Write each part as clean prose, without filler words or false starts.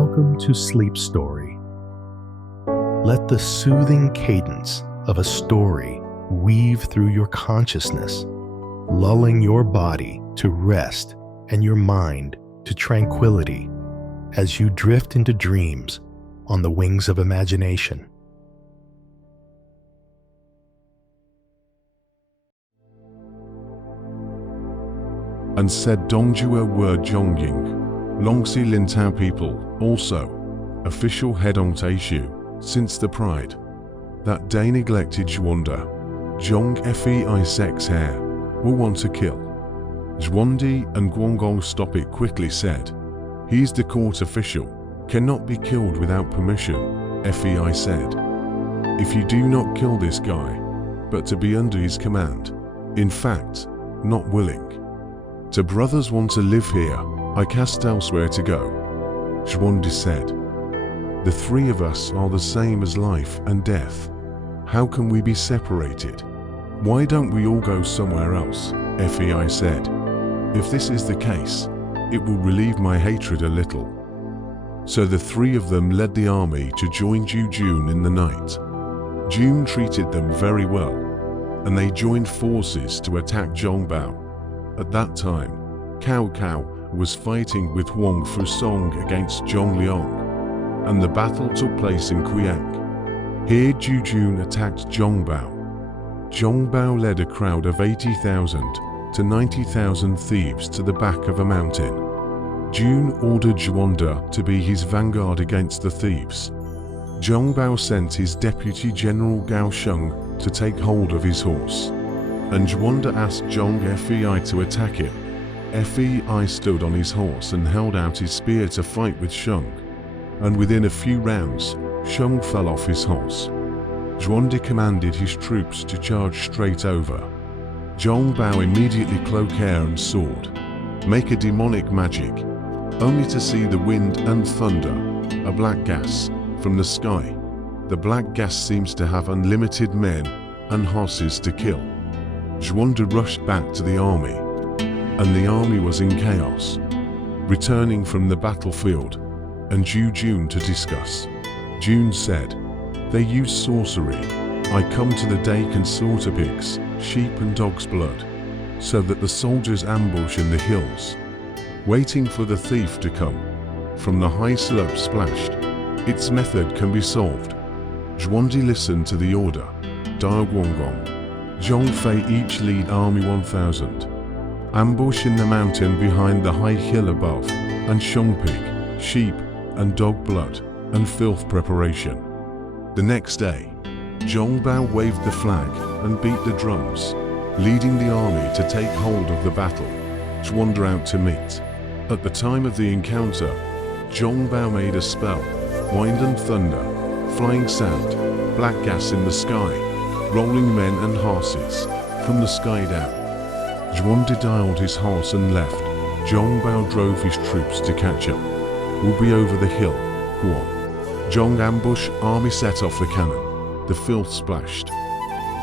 Welcome to Sleep Story. Let the soothing cadence of a story weave through your consciousness, lulling your body to rest and your mind to tranquility as you drift into dreams on the wings of imagination. And said Dongjue were Zhongying, Longxi Lintao people, also, official head on Taishu, since the pride, that day neglected Zhuanda, Zhong Fei sex hair, will want to kill. Zhuandi and Guangong stop it quickly said, he's the court official, cannot be killed without permission, Fei said. If you do not kill this guy, but to be under his command, in fact, not willing. To brothers want to live here, I cast elsewhere to go. Zhuandi said, the three of us are the same as life and death. How can we be separated? Why don't we all go somewhere else? Fei said. If this is the case, it will relieve my hatred a little. So the three of them led the army to join Jun in the night. Jun treated them very well, and they joined forces to attack Zhongbao. At that time, Cao Cao was fighting with Wang Fusong against Zhong Liang, and the battle took place in Qiang. Here Jun attacked Zhongbao. Zhongbao led a crowd of 80,000 to 90,000 thieves to the back of a mountain. Jun ordered Zhuanda to be his vanguard against the thieves. Zhongbao sent his deputy general Gao Sheng to take hold of his horse, and Zhuanda asked Zhong Fei to attack him. Fei stood on his horse and held out his spear to fight with Sheng, and within a few rounds, Sheng fell off his horse. Zhuanda commanded his troops to charge straight over. Zhongbao immediately cloak hair and sword, make a demonic magic, only to see the wind and thunder, a black gas, from the sky. The black gas seems to have unlimited men and horses to kill. Zhuanda rushed back to the army, and the army was in chaos, returning from the battlefield, and Jun to discuss. Jun said, they use sorcery. I come to the day can slaughter pigs, sheep and dogs' blood, so that the soldiers ambush in the hills, waiting for the thief to come. From the high slope splashed, its method can be solved. Zhuandi listened to the order. Dao Guangong, Zhong Fei each lead army 1,000. Ambush in the mountain behind the high hill above, and Sheng pig, sheep, and dog blood, and filth preparation. The next day, Zhongbao waved the flag and beat the drums, leading the army to take hold of the battle. Zhuanda out to meet. At the time of the encounter, Zhongbao made a spell, wind and thunder, flying sand, black gas in the sky, rolling men and horses, from the sky down. Zhuanda dialed his horse and left. Zhongbao drove his troops to catch up. We'll be over the hill, Guan. Zhong ambush, army set off the cannon. The filth splashed.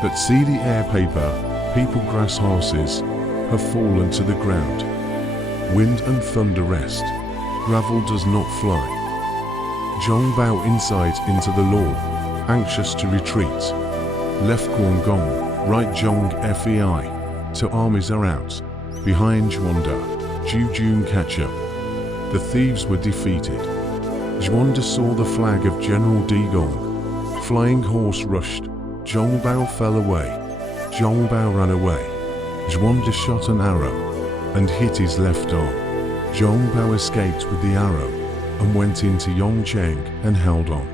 But see the air paper, people grass horses, have fallen to the ground. Wind and thunder rest. Gravel does not fly. Zhongbao insight into the law, anxious to retreat. Left Guangong, right Zhong Fei, to armies are out. Behind Zhuanda, Jun catch up. The thieves were defeated. Zhuanda saw the flag of General Digong. Flying horse rushed. Zhongbao fell away. Zhongbao ran away. Zhuanda shot an arrow and hit his left arm. Zhongbao escaped with the arrow and went into Yongcheng and held on.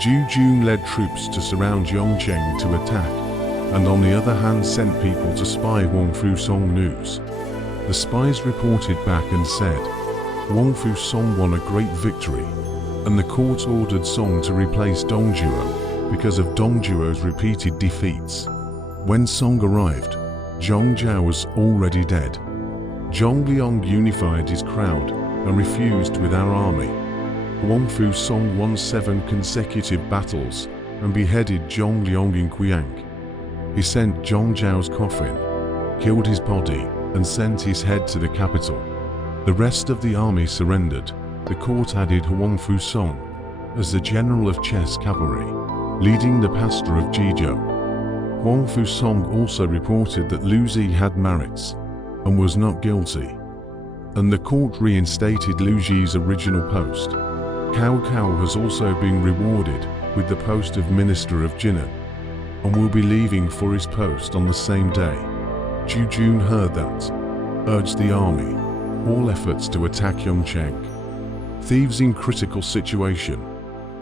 Jun led troops to surround Yongcheng to attack, and on the other hand sent people to spy Wang Fusong news. The spies reported back and said, Wang Fusong won a great victory, and the court ordered Song to replace Dongjuo because of Dongjuo's repeated defeats. When Song arrived, Zhongjiao was already dead. Zhong Liang unified his crowd and refused with our army. Wang Fusong won 7 consecutive battles and beheaded Zhong Liang in Qiang. He sent Zhongjiao's coffin, killed his body, and sent his head to the capital. The rest of the army surrendered. the court added Huang Fusong as the general of chess cavalry, leading the pastor of Jizhou. Huang Fusong also reported that Lu Zi had merits and was not guilty, and the court reinstated Lu Zi's original post. Cao Cao has also been rewarded with the post of Minister of Jinan and will be leaving for his post on the same day. Zhu Jun heard that, urged the army, all efforts to attack Yongcheng. Thieves in critical situation.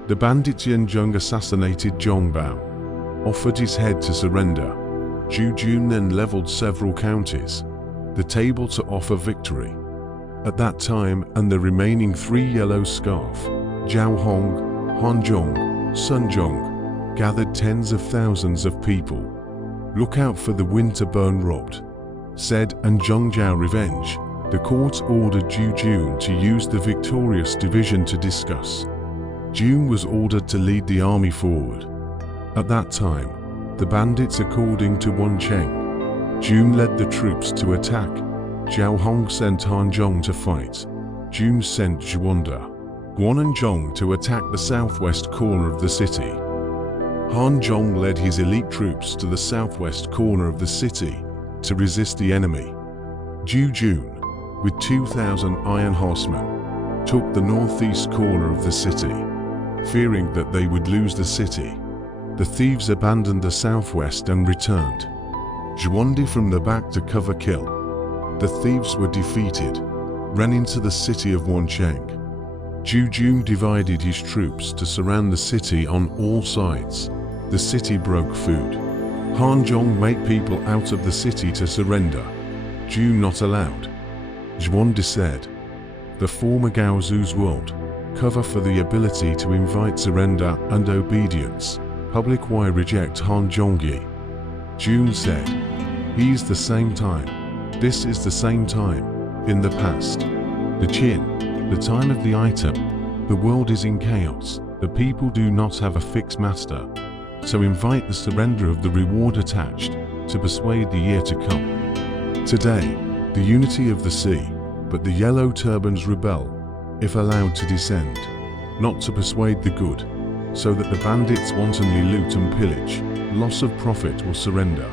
The bandit Yan Zheng assassinated Zhong Bao, offered his head to surrender. Zhu Jun then leveled several counties, the table to offer victory. At that time, and the remaining 3 yellow scarf, Zhao Hong, Han Zhong, Sun Zhong, gathered tens of thousands of people. Look out for the winter burn robbed, said, and Zhong Zhao revenge. The court ordered Zhu Jun to use the victorious division to discuss. Jun was ordered to lead the army forward. At that time, the bandits, according to Wan Cheng, Jun led the troops to attack. Zhao Hong sent Han Zhong to fight. Jun sent Zhuanda, Guan and Zhong to attack the southwest corner of the city. Han Zhong led his elite troops to the southwest corner of the city to resist the enemy. Zhu Jun, with 2,000 iron horsemen, took the northeast corner of the city. Fearing that they would lose the city, the thieves abandoned the southwest and returned. Zhuandi from the back to cover kill. The thieves were defeated, ran into the city of Wancheng. Zhu Jun divided his troops to surround the city on all sides. The city broke food. Han Zhong made people out of the city to surrender. Zhu not allowed. Zhuandi said, the former Gaozu's world, cover for the ability to invite surrender and obedience. Public why reject Han Zhongyi? Jun said, he is the same time. This is the same time, in the past. The Qin, the time of the item, the world is in chaos, the people do not have a fixed master. So invite the surrender of the reward attached, to persuade the year to come. Today, the unity of the sea, but the yellow turbans rebel, if allowed to descend, not to persuade the good, so that the bandits wantonly loot and pillage, loss of profit will surrender.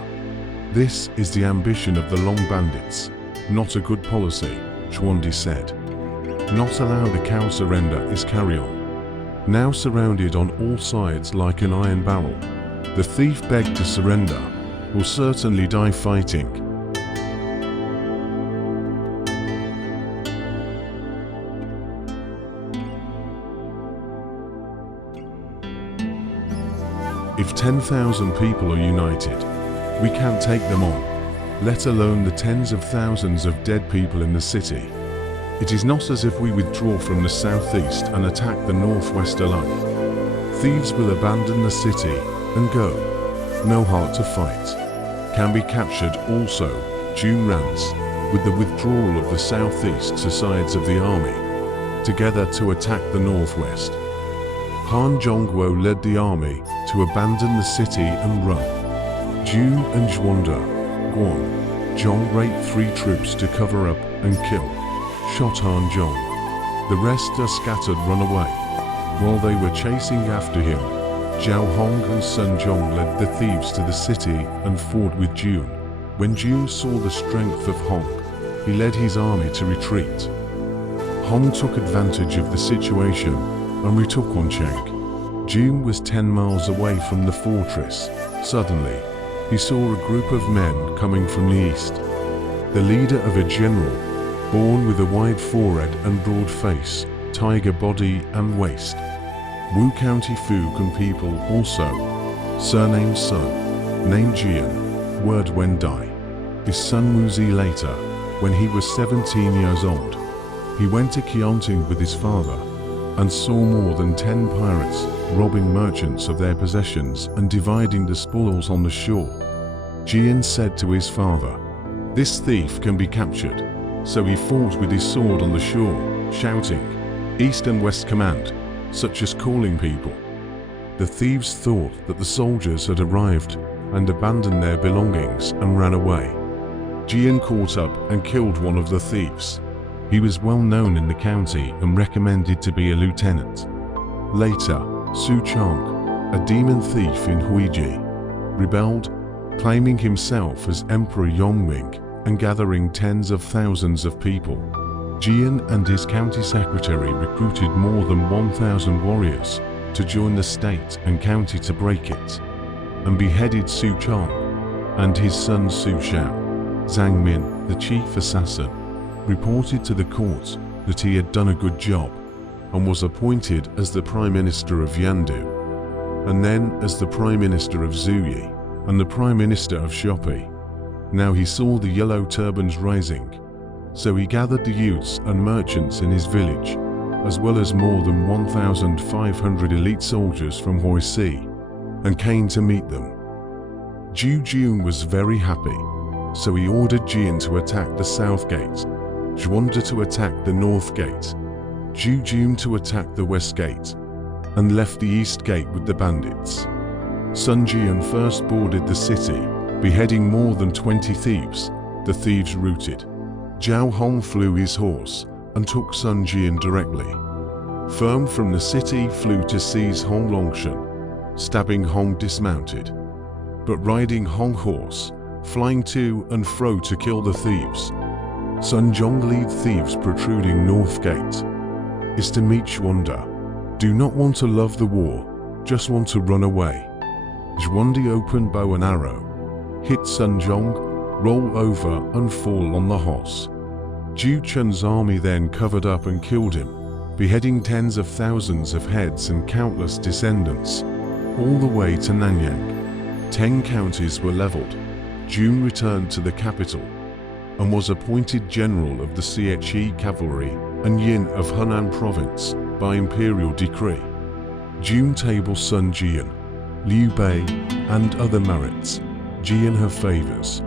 This is the ambition of the Long bandits, not a good policy, Zhuandi said. Not allow the cow surrender is carry on. Now surrounded on all sides like an iron barrel, the thief begged to surrender, will certainly die fighting. If 10,000 people are united, we can't take them on, let alone the tens of thousands of dead people in the city. It is not as if we withdraw from the southeast and attack the northwest alone. Thieves will abandon the city and go. No heart to fight. Can be captured also, Jun rants, with the withdrawal of the southeast sides of the army, together to attack the northwest. Han Zhongguo led the army to abandon the city and run. Jun and Zhuanda, Guan, Zhong raided 3 troops to cover up and kill, shot Han Zhong. The rest are scattered run away. While they were chasing after him, Zhao Hong and Sun Zhong led the thieves to the city and fought with Jun. When Jun saw the strength of Hong, he led his army to retreat. Hong took advantage of the situation and retook Wancheng. Jun was 10 miles away from the fortress. Suddenly, he saw a group of men coming from the east. The leader of a general, born with a wide forehead and broad face, tiger body and waist. Wu County Fukan people also. Surname Sun, name Jian, word Wen Dai. His son Wu Zi later, when he was 17 years old. He went to Enchanting with his father and saw more than 10 pirates robbing merchants of their possessions and dividing the spoils on the shore. Jian said to his father, this thief can be captured. So he fought with his sword on the shore, shouting, East and West command, such as calling people. The thieves thought that the soldiers had arrived and abandoned their belongings and ran away. Jian caught up and killed one of the thieves. He was well known in the county and recommended to be a lieutenant. Later, Su Chong, a demon thief in Huiji, rebelled, claiming himself as Emperor Yongming and gathering tens of thousands of people. Jian and his county secretary recruited more than 1,000 warriors to join the state and county to break it, and beheaded Su Chong and his son Su Shao. Zhang Min, the chief assassin, reported to the court that he had done a good job and was appointed as the Prime Minister of Yandu, and then as the Prime Minister of Zuyi and the Prime Minister of Shopi. Now he saw the yellow turbans rising, so he gathered the youths and merchants in his village, as well as more than 1,500 elite soldiers from Huisi, and came to meet them. Zhu Jun was very happy, so he ordered Jian to attack the south gate, Zhuanda to attack the north gate, Zhu Jun to attack the west gate, and left the east gate with the bandits. Sun Jian first boarded the city, beheading more than 20 thieves. The thieves routed. Zhao Hong flew his horse and took Sun Jian directly. Firm from the city flew to seize Hong Longshan, stabbing Hong dismounted, but riding Hong horse, flying to and fro to kill the thieves. Sun Zhong lead thieves protruding north gate, is to meet Zhuanda. Do not want to love the war, just want to run away. Zhuandi opened bow and arrow, hit Sun Zhong, roll over and fall on the horse. Zhu Chun's army then covered up and killed him, beheading tens of thousands of heads and countless descendants, all the way to Nanyang. 10 counties were leveled. Jun returned to the capital and was appointed general of the Xie cavalry and Yin of Henan province by imperial decree. Jun tables Sun Jian, Liu Bei, and other merits. Jian her favors.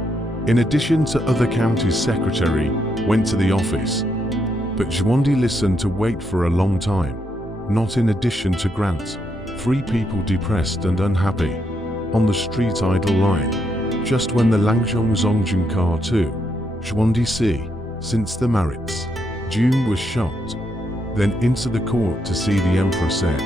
In addition to other counties, secretary went to the office, but Zhuandi listened to wait for a long time, not in addition to grant. 3 people depressed and unhappy, on the street idle line, just when the Langzhong Zongjun car too, Zhuandi see, since the merits. Jun was shocked, then into the court to see the emperor said,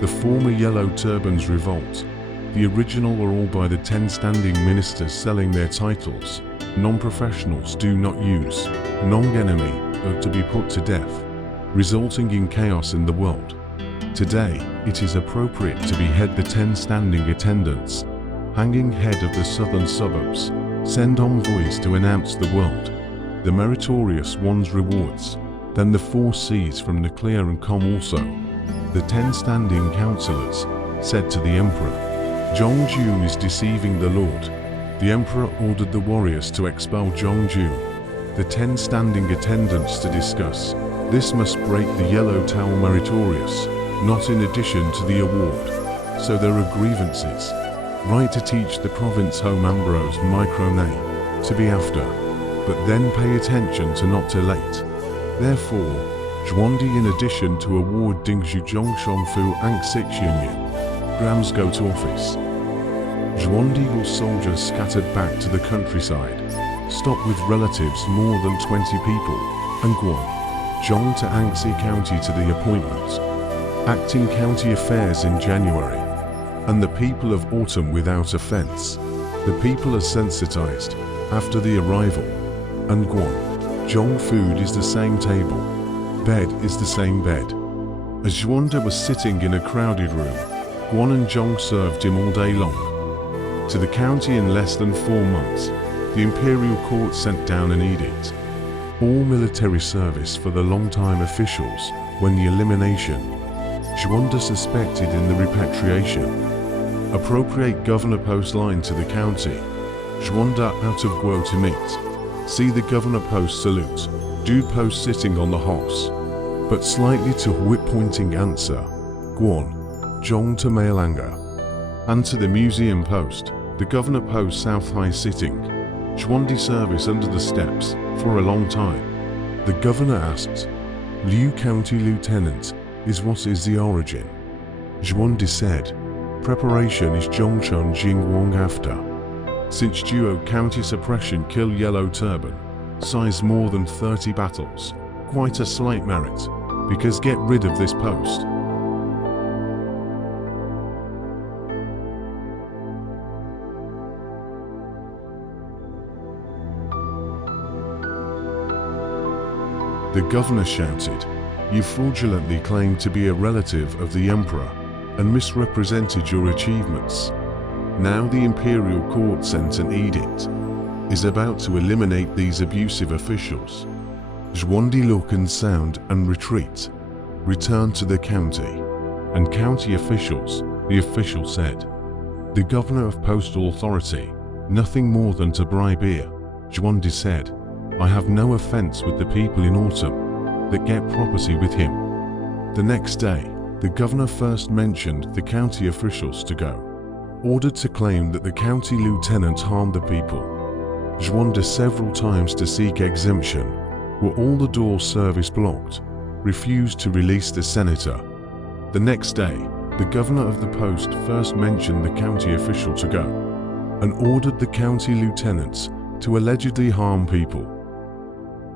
the former yellow turbans revolt, the original are all by the 10 standing ministers selling their titles, non-professionals do not use, non-enemy are to be put to death, resulting in chaos in the world. Today, it is appropriate to behead the 10 standing attendants, hanging head of the southern suburbs, send envoys to announce the world, the meritorious ones rewards, then the 4 C's from the clear and calm also. The 10 standing councillors said to the emperor, Zhongjun is deceiving the Lord. The emperor ordered the warriors to expel Zhongjun, the 10 standing attendants to discuss. This must break the yellow towel meritorious, not in addition to the award. So there are grievances. Right to teach the province home Ambrose micro-name, to be after, but then pay attention to not too late. Therefore, Zhuandi in addition to award Dingzhu Zhongshanfu Ang 6 Yunyan, grams go to office. Zhuandi will soldiers scattered back to the countryside, stop with relatives more than 20 people, and Guan Zhong to Anxi County to the appointment. Acting county affairs in January, and the people of autumn without offense. The people are sensitized after the arrival, and Guan Zhong food is the same table, bed is the same bed. As Zhuanda was sitting in a crowded room, Guan and Zhong served him all day long. To the county in less than 4 months, the imperial court sent down an edict. All military service for the long-time officials when the elimination. Zhuanda suspected in the repatriation. Appropriate governor post line to the county. Zhuanda out of Guo to meet. See the governor post salute. Do post sitting on the horse. But slightly to whip pointing answer. Guan Zhong to Mailanga. And to the museum post, the governor post South High sitting. Zhuandi service under the steps for a long time. The governor asked, Liu County Lieutenant, is what is the origin? Zhuandi said, preparation is Zhongchun Jingwang after. Since Duo County suppression kill Yellow Turban, size more than 30 battles, quite a slight merit, because get rid of this post. The governor shouted, "You fraudulently claimed to be a relative of the emperor and misrepresented your achievements. Now the imperial court sent an edict is about to eliminate these abusive officials. Zhuangdi look and sound and retreat. Return to the county." And county officials, the official said. The governor of postal authority, nothing more than to bribe ear, Zhuangdi said. I have no offense with the people in autumn that get property with him. The next day, the governor first mentioned the county officials to go, ordered to claim that the county lieutenant harmed the people. Zhuangdi several times to seek exemption, were all the door service blocked, refused to release the senator. The next day, the governor of the post first mentioned the county official to go, and ordered the county lieutenants to allegedly harm people.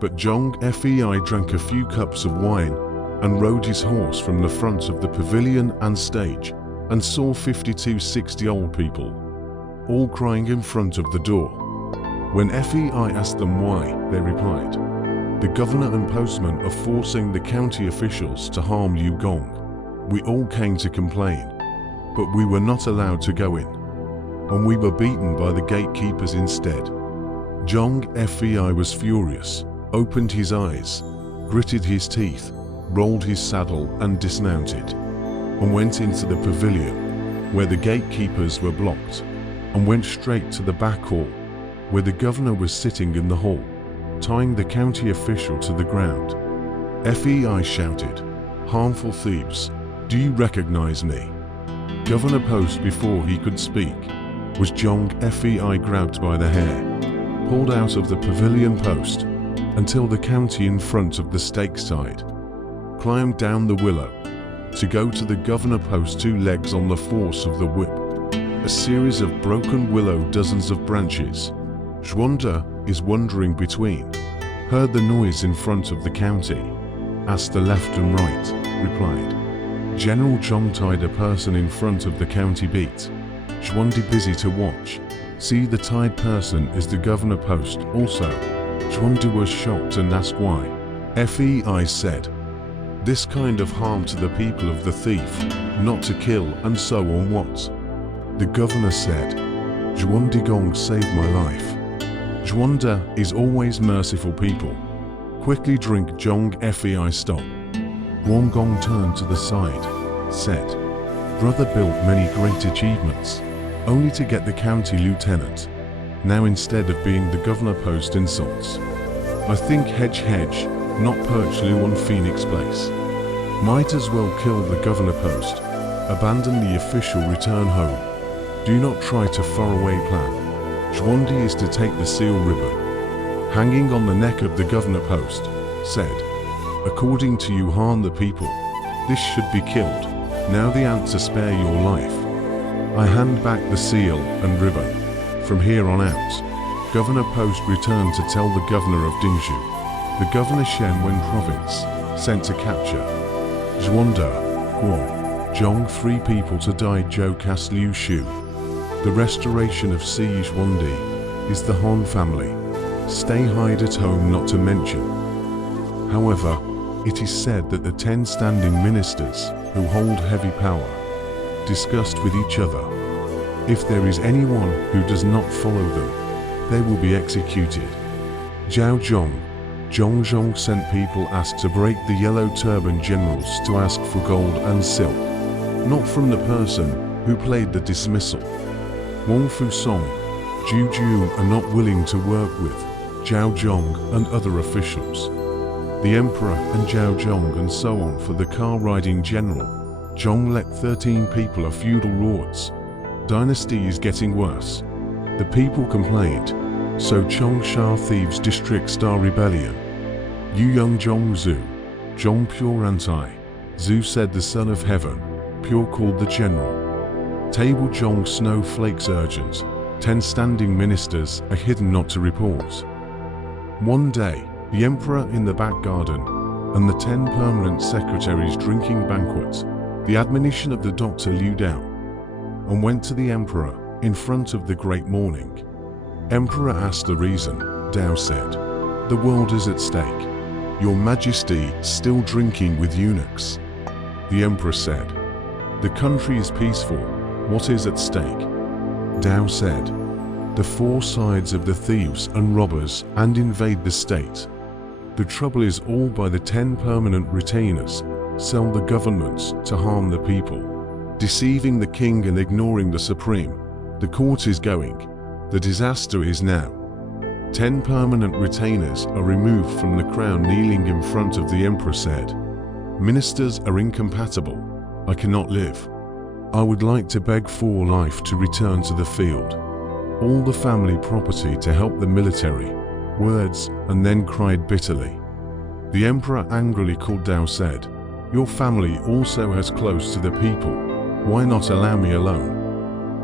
But Zhang Fei drank a few cups of wine and rode his horse from the front of the pavilion and stage, and saw 52-60 old people, all crying in front of the door. When Fei asked them why, they replied, "The governor and postman are forcing the county officials to harm Liu Gong. We all came to complain, but we were not allowed to go in, and we were beaten by the gatekeepers instead." Zhang Fei was furious, opened his eyes, gritted his teeth, rolled his saddle and dismounted, and went into the pavilion, where the gatekeepers were blocked, and went straight to the back hall, where the governor was sitting in the hall, tying the county official to the ground. Fei shouted, "Harmful thieves, do you recognize me?" Governor Post, before he could speak, was Zhang Fei grabbed by the hair, pulled out of the pavilion post, until the county in front of the stake side, climbed down the willow, to go to the governor post 2 legs on the force of the whip. A series of broken willow, dozens of branches. Zhuangdi is wandering between, heard the noise in front of the county, asked the left and right, replied. General Zhang tied a person in front of the county beat. Zhuangdi busy to watch, see the tied person is the governor post also. Zhuangdi was shocked and asked why. Fei said, "This kind of harm to the people of the thief, not to kill and so on what?" The governor said, "Zhuangdi Gong saved my life." Zhuangdi is always merciful people. Quickly drink Zhang Fei stop. Guangong turned to the side, said, "Brother built many great achievements, only to get the county lieutenant. Now instead of being the governor post insults. I think hedge, not perch Luan Phoenix place. Might as well kill the governor post, abandon the official, return home. Do not try to faraway plan. Zhuangdi is to take the seal ribbon, hanging on the neck of the governor post, said, according to you harm the people, this should be killed. Now the answer spare your life. I hand back the seal and ribbon. From here on out, Governor Post returned to tell the governor of Dingzhou. The governor Shenwen province sent to capture Zhuangdi, Guangzhong 3 people to die Zhou cast Liu Shu. The restoration of siege Zhuangdi is the Han family. Stay hide at home not to mention. However, it is said that the 10 standing ministers who hold heavy power discussed with each other. If there is anyone who does not follow them, they will be executed. Zhao Zhong sent people asked to break the yellow turban generals to ask for gold and silk, not from the person who played the dismissal. Wang Fusong, Ju are not willing to work with Zhao Zhong and other officials. The emperor and Zhao Zhong and so on for the car-riding general. Zhong let 13 people are feudal lords. Dynasty is getting worse. The people complained, so Chongsha thieves district star rebellion. Yu Young Zhong Zhu, Zhong pure anti. Zhu said the son of heaven, pure called the general. Table Zhong snowflakes urgent, 10 standing ministers are hidden not to report. One day, the emperor in the back garden, and the 10 permanent secretaries drinking banquet, the admonition of the doctor Liu Dao, and went to the emperor in front of the great mourning. Emperor asked the reason. Dao said, "The world is at stake. Your Majesty still drinking with eunuchs." The emperor said, "The country is peaceful. What is at stake?" Dao said, "The four sides of the thieves and robbers and invade the state. The trouble is all by the 10 permanent retainers sell the government to harm the people, deceiving the king and ignoring the supreme. The court is going. The disaster is now. 10 permanent retainers are removed from the crown." Kneeling in front of the emperor said, "Ministers are incompatible. I cannot live. I would like to beg for life to return to the field. All the family property to help the military." Words, and then cried bitterly. The emperor angrily called Dao said, "Your family also has close to the people. Why not allow me alone?"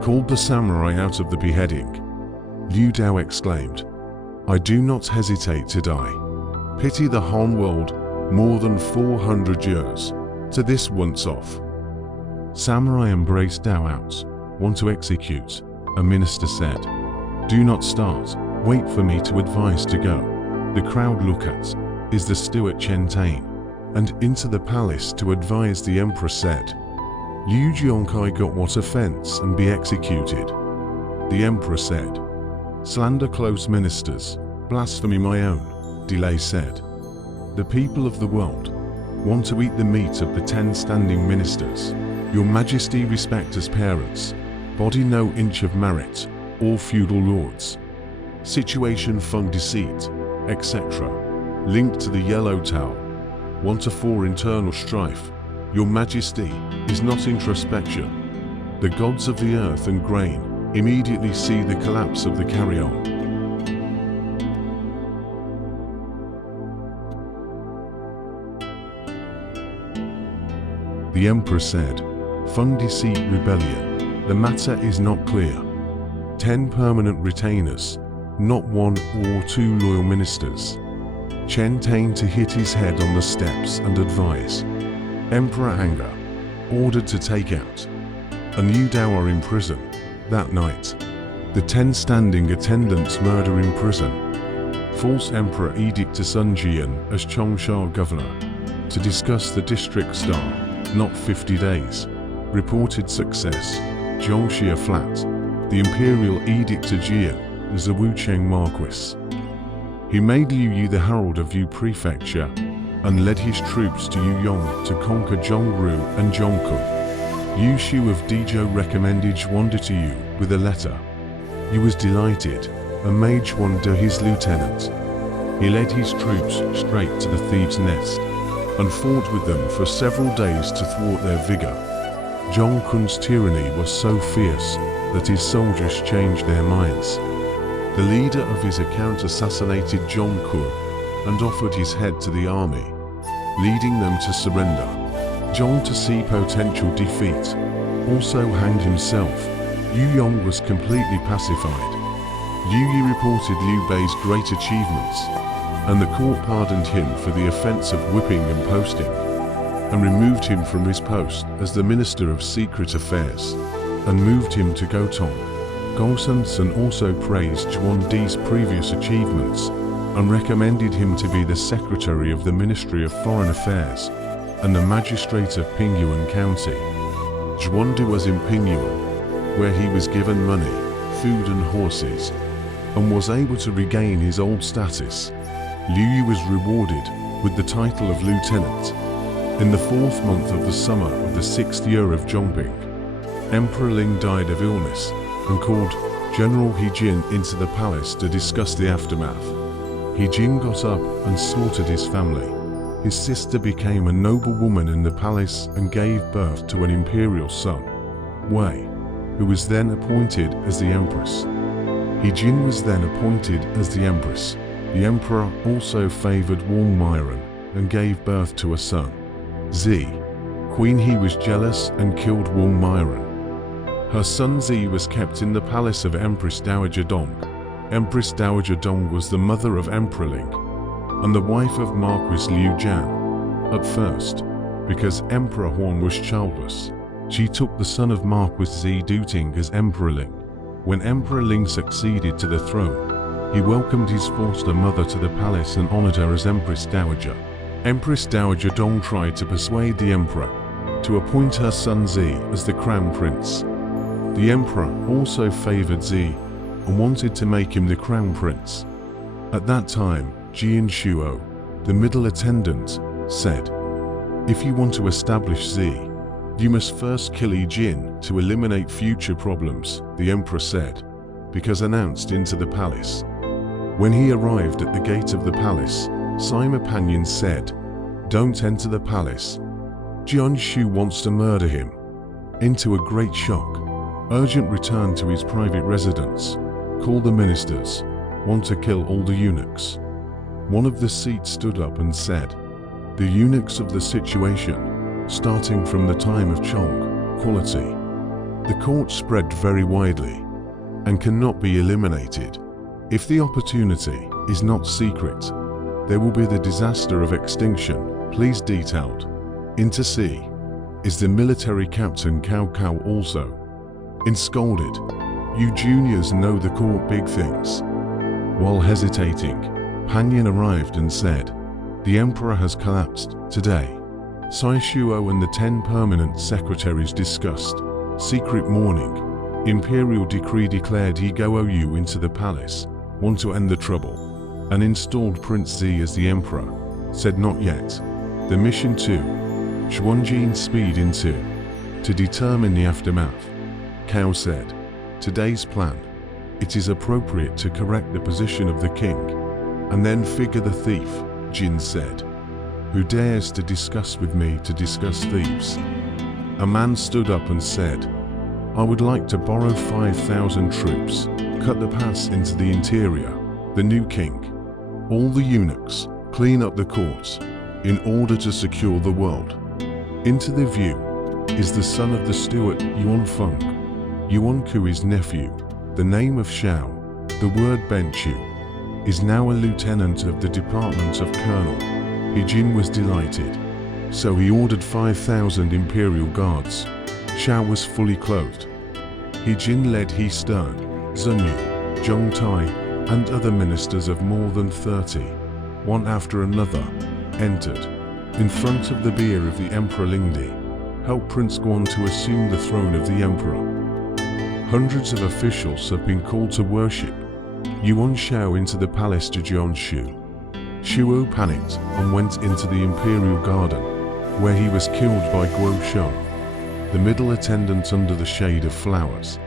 Called the samurai out of the beheading. Liu Dao exclaimed, "I do not hesitate to die. Pity the Han world more than 400 years. To this once off." Samurai embraced Dao out. "Want to execute?" A minister said. "Do not start. Wait for me to advise to go." The crowd look at is the steward Enchanting, and into the palace to advise. The emperor said, "Liu Zhongkai got what offense and be executed." The emperor said, "Slander close ministers, blasphemy my own." Delay said, "The people of the world want to eat the meat of the 10 standing ministers. Your Majesty respect as parents, body no inch of merit, all feudal lords. Situation fung deceit, etc. Linked to the yellow towel. Want to for internal strife. Your Majesty is not introspection. The gods of the earth and grain immediately see the collapse of the carry-on." The emperor said, "Fung deceit rebellion. The matter is not clear. 10 permanent retainers, not 1 or 2 loyal ministers." Enchanting to hit his head on the steps and advise. Emperor anger, ordered to take out. And Liu Dao are in prison. That night, the 10 standing attendants murder in prison. False emperor edict to Sun Jian as Chongsha governor to discuss the district star, not 50 days. Reported success. Zhongxia flat. The imperial edict to Jian as the Wucheng Marquis. He made Liu Yu the herald of Yu prefecture and led his troops to Yuyong to conquer Zhongru and Zhongkun. Yu Shu of Dezhou recommended Yuan to Yu with a letter. Yu was delighted and made Yuan his lieutenant. He led his troops straight to the thieves' nest and fought with them for several days to thwart their vigor. Zhongkun's tyranny was so fierce that his soldiers changed their minds. The leader of his account assassinated Zhongkun and offered his head to the army, leading them to surrender. Zhong, to see potential defeat, also hanged himself. Yu Yong was completely pacified. Liu Yi reported Liu Bei's great achievements, and the court pardoned him for the offense of whipping and posting, and removed him from his post as the Minister of Secret Affairs, and moved him to Gotong. Gongsun also praised Yuan Di's previous achievements, and recommended him to be the Secretary of the Ministry of Foreign Affairs, and the Magistrate of Pingyuan County. Yuan Di was in Pingyuan, where he was given money, food and horses, and was able to regain his old status. Liu Yu was rewarded with the title of lieutenant. In the 4th month of the summer of the 6th year of Zhongbing, Emperor Ling died of illness and called General He Jin into the palace to discuss the aftermath. He Jin got up and slaughtered his family. His sister became a noble woman in the palace and gave birth to an imperial son, Wei, who was then appointed as the empress. He Jin was then appointed as the empress. The emperor also favored Wang Myron and gave birth to a son, Zi. Queen He was jealous and killed Wang Myron. Her son Zi was kept in the palace of Empress Dowager Dong. Empress Dowager Dong was the mother of Emperor Ling and the wife of Marquis Liu Jian. At first, because Emperor Huan was childless, she took the son of Marquis Zi Duting as Emperor Ling. When Emperor Ling succeeded to the throne, he welcomed his foster mother to the palace and honored her as Empress Dowager. Empress Dowager Dong tried to persuade the emperor to appoint her son Zi as the crown prince. The emperor also favored Zi and wanted to make him the crown prince. At that time, Jian Shuo, the middle attendant, said, "If you want to establish Zi, you must first kill Yi Jin to eliminate future problems," the emperor said, because announced into the palace. When he arrived at the gate of the palace, Sima Panyin said, "Don't enter the palace. Jian Shu wants to murder him." Into a great shock, Urgent returned to his private residence, called the ministers, want to kill all the eunuchs. One of the seats stood up and said, "The eunuchs of the situation, starting from the time of Chong, quality." The court spread very widely and cannot be eliminated. If the opportunity is not secret, there will be the disaster of extinction. Please detailed. Into C. Is the military captain Cao Cao also? In scolded, "You juniors know the court big things." While hesitating, Panyin arrived and said, "The emperor has collapsed today." Sai Shuo and the 10 permanent secretaries discussed. Secret morning. Imperial decree declared He Guoyu into the palace, want to end the trouble, and installed Prince Zi as the emperor. Said not yet. The mission 2. Xuanjin speed into. To determine the aftermath. Cao said, "Today's plan. It is appropriate to correct the position of the king, and then figure the thief," Jin said. "Who dares to discuss with me to discuss thieves?" A man stood up and said, "I would like to borrow 5,000 troops, cut the pass into the interior, the new king. All the eunuchs, clean up the courts, in order to secure the world." Into the view is the son of the steward Yuan Feng, Yuan Kui's nephew. The name of Xiao, the word Benchu, is now a lieutenant of the department of colonel. He Jin was delighted, so he ordered 5,000 imperial guards. Xiao was fully clothed. He Jin led He Stern, Zun Yu, Zhong Tai, and other ministers of more than 30, one after another, entered. In front of the bier of the Emperor Lingdi, helped Prince Guan to assume the throne of the emperor. Hundreds of officials have been called to worship. Yuan Xiao into the palace to Jian Shu. Shuo panicked and went into the imperial garden, where he was killed by Guo Sheng, the middle attendant under the shade of flowers.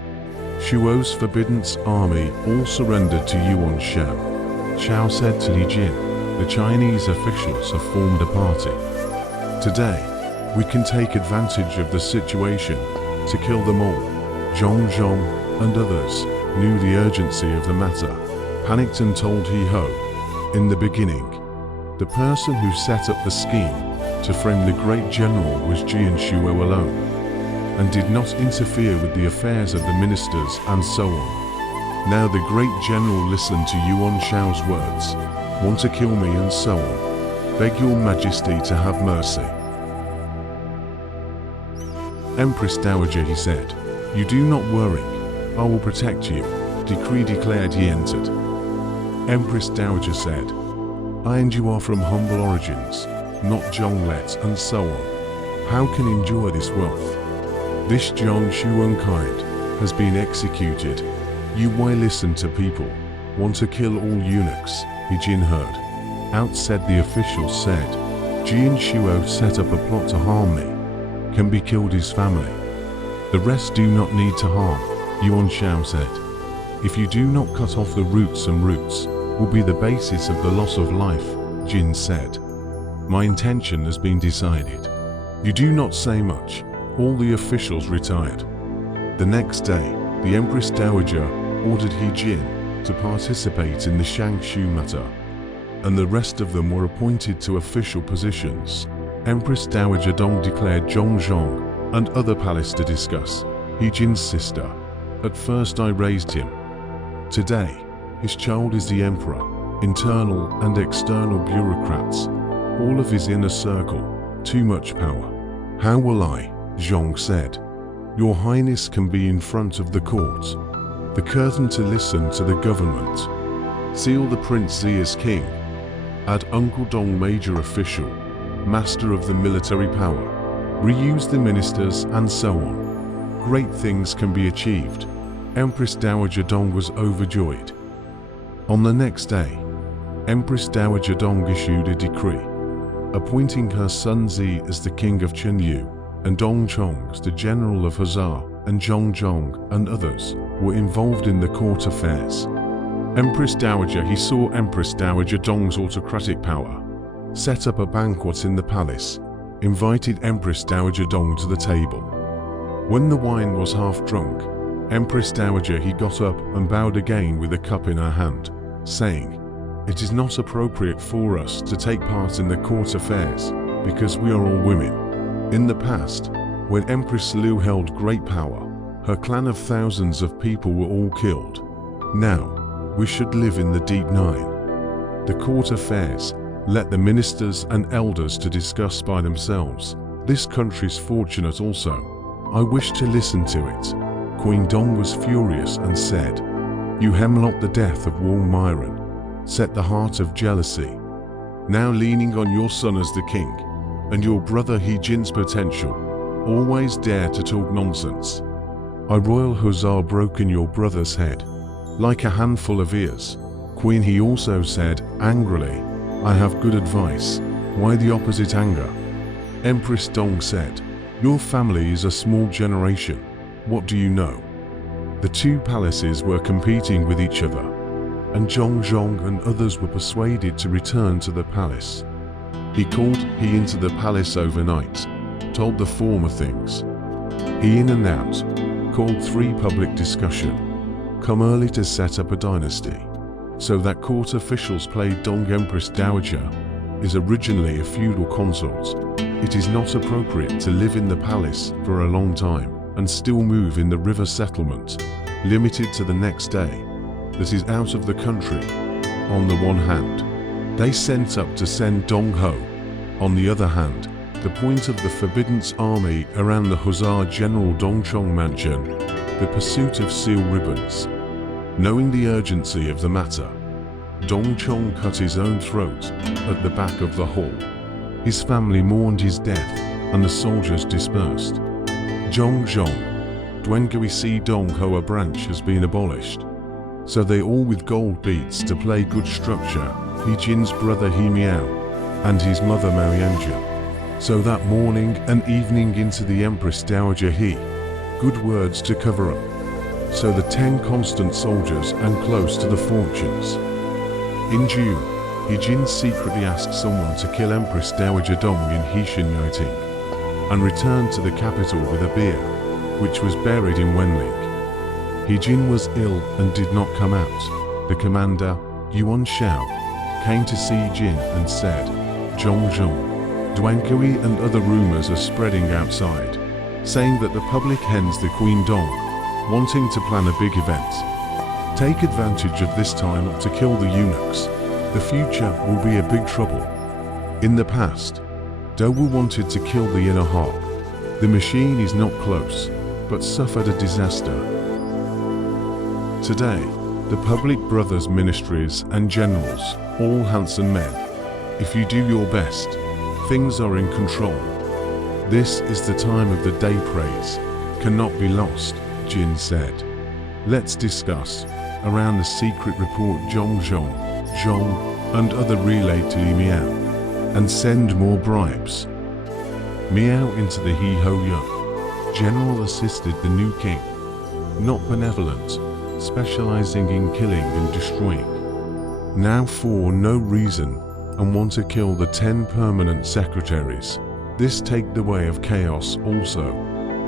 Shuo's forbidden army all surrendered to Yuan Xiao. Xiao said to Li Jin, "The Chinese officials have formed a party. Today, we can take advantage of the situation to kill them all." Zhang Zhong and others knew the urgency of the matter, panicked and told He Ho. In the beginning, the person who set up the scheme to frame the great general was Jian Shuo alone, and did not interfere with the affairs of the ministers and so on. Now the great general listened to Yuan Xiao's words, want to kill me and so on. Beg your majesty to have mercy. Empress Dowager, he said, "You do not worry, I will protect you." Decree declared. He entered. Empress Dowager said, "I and you are from humble origins, not Zhonglet and so on. How can enjoy this wealth? This Jian Shuan kind has been executed. You why listen to people, want to kill all eunuchs?" He Jin heard. Out said the official said, "Jian Shuo set up a plot to harm me, can be killed his family. The rest do not need to harm," Yuan Xiao said. "If you do not cut off the roots, and roots will be the basis of the loss of life," Jin said. "My intention has been decided. You do not say much." All the officials retired. The next day, the Empress Dowager ordered He Jin to participate in the Shangshu matter, and the rest of them were appointed to official positions. Empress Dowager Dong declared Zhong Zhong and other palace to discuss. He Jin's sister. "At first I raised him. Today, his child is the emperor. Internal and external bureaucrats all of his inner circle, too much power. How will I? Zhang said. Your Highness can be in front of the court, the curtain to listen to the government. Seal the Prince Zi as king. Add Uncle Dong major official, master of the military power. Reuse the ministers and so on. Great things can be achieved. Empress Dowager Dong was overjoyed. On the next day, Empress Dowager Dong issued a decree, appointing her son Zi as the king of Chenyu, and Dong Chong as the general of Hussar, and Zhang Zhong and others were involved in the court affairs. Empress Dowager He saw Empress Dowager Dong's autocratic power, set up a banquet in the palace, invited Empress Dowager Dong to the table. When the wine was half drunk, Empress Dowager He got up and bowed again with a cup in her hand, saying, "It is not appropriate for us to take part in the court affairs, because we are all women. In the past, when Empress Liu held great power, her clan of thousands of people were all killed. Now, we should live in the deep nine. The court affairs, let the ministers and elders to discuss by themselves. This country's fortunate also. I wish to listen to it." Queen Dong was furious and said, "You hemlock the death of Wang Myron, set the heart of jealousy. Now leaning on your son as the king, and your brother He Jin's potential, always dare to talk nonsense. A royal hussar broken your brother's head, like a handful of ears." Queen He also said, angrily, "I have good advice. Why the opposite anger?" Empress Dong said, "Your family is a small generation. What do you know?" The two palaces were competing with each other, and Zhang Zhong and others were persuaded to return to the palace. He called He into the palace overnight, told the former things. He in and out, called 3 public discussion. Come early to set up a dynasty. So that court officials played Dong. Empress Dowager is originally a feudal consort. It is not appropriate to live in the palace for a long time and still move in the river settlement, limited to the next day. That is out of the country. On the one hand, they sent up to send Dong Ho. On the other hand, the point of the Forbidden's army around the Hussar General Dong Chong mansion, the pursuit of seal ribbons. Knowing the urgency of the matter, Dong Chong cut his own throat at the back of the hall. His family mourned his death, and the soldiers dispersed. Zhang Zhong, Duangui Si Dong Ho, a branch has been abolished. So they all with gold beads to play good structure, He Jin's brother He Miao, and his mother Marianjin. So that morning and evening into the Empress Dowager He, good words to cover up. So the 10 constant soldiers and close to the fortunes. In June, He Jin secretly asked someone to kill Empress Dowager Dong in Yangting, and returned to the capital with a bier, which was buried in Wenling. He Jin was ill and did not come out. The commander, Yuan Shao, came to see Jin and said, "Zhong Zhong, Duankui and other rumors are spreading outside, saying that the public hens the Queen Dong, wanting to plan a big event. Take advantage of this time to kill the eunuchs. The future will be a big trouble." In the past, Dowu wanted to kill the inner harp. The machine is not close, but suffered a disaster. Today, the public brothers ministries and generals, all handsome men. If you do your best, things are in control. This is the time of the day praise, cannot be lost, Jin said. Let's discuss. Around the secret report Zhong Zhong, and other relayed to Li Miao, and send more bribes. Miao into the He Guoyu. General assisted the new king. Not benevolent, specializing in killing and destroying. Now for no reason, and want to kill the 10 permanent secretaries. This take the way of chaos also.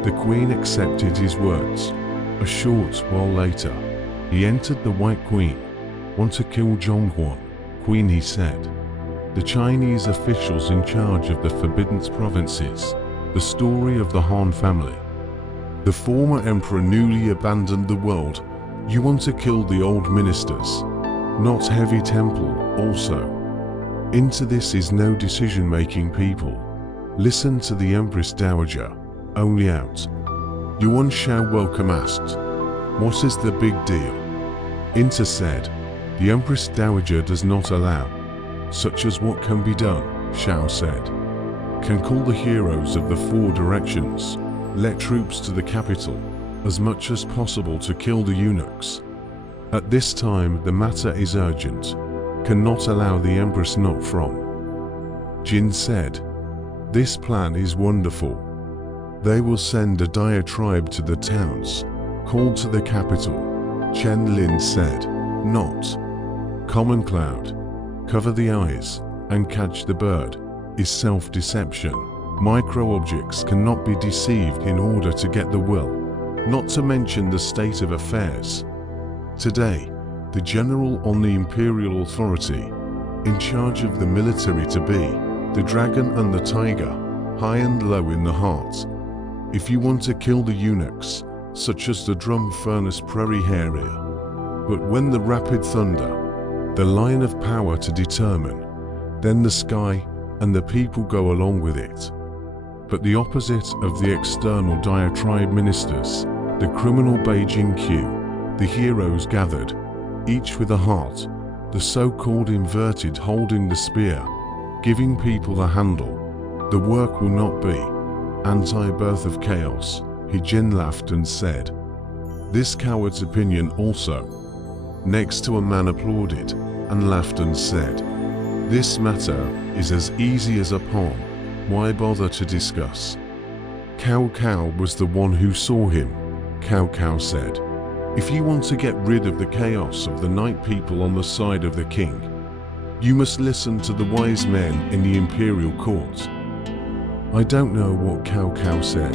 The queen accepted his words. A short while later, he entered the White Queen. Want to kill Zhonghuan, Queen, he said. The Chinese officials in charge of the Forbidden Provinces. The story of the Han family. The former emperor newly abandoned the world. You want to kill the old ministers. Not heavy temple also. Into this is no decision-making people. Listen to the Empress Dowager, only out. Yuan Shao welcome asked, what is the big deal? Into said, the Empress Dowager does not allow, such as what can be done, Shao said. Can call the heroes of the four directions, let troops to the capital, as much as possible to kill the eunuchs. At this time the matter is urgent, cannot allow the Empress not from. Jin said, this plan is wonderful. They will send a diatribe to the towns, called to the capital. Chen Lin said, not. Common cloud, cover the eyes, and catch the bird, is self-deception. Micro-objects cannot be deceived in order to get the will, not to mention the state of affairs. Today, the general on the imperial authority, in charge of the military to be, the dragon and the tiger, high and low in the heart. If you want to kill the eunuchs, such as the drum furnace prairie area, but when the rapid thunder, the line of power to determine, then the sky and the people go along with it. But the opposite of the external diatribe ministers, the criminal Beijing Q, the heroes gathered, each with a heart, the so-called inverted holding the spear, giving people a handle. The work will not be anti-birth of chaos. He Jin laughed and said, this coward's opinion also. Next to a man applauded and laughed and said, this matter is as easy as a palm, why bother to discuss? Cao Cao was the one who saw him. Cao Cao said, if you want to get rid of the chaos of the night people on the side of the king, you must listen to the wise men in the imperial court. I don't know what Cao Cao said,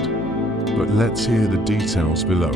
but let's hear the details below.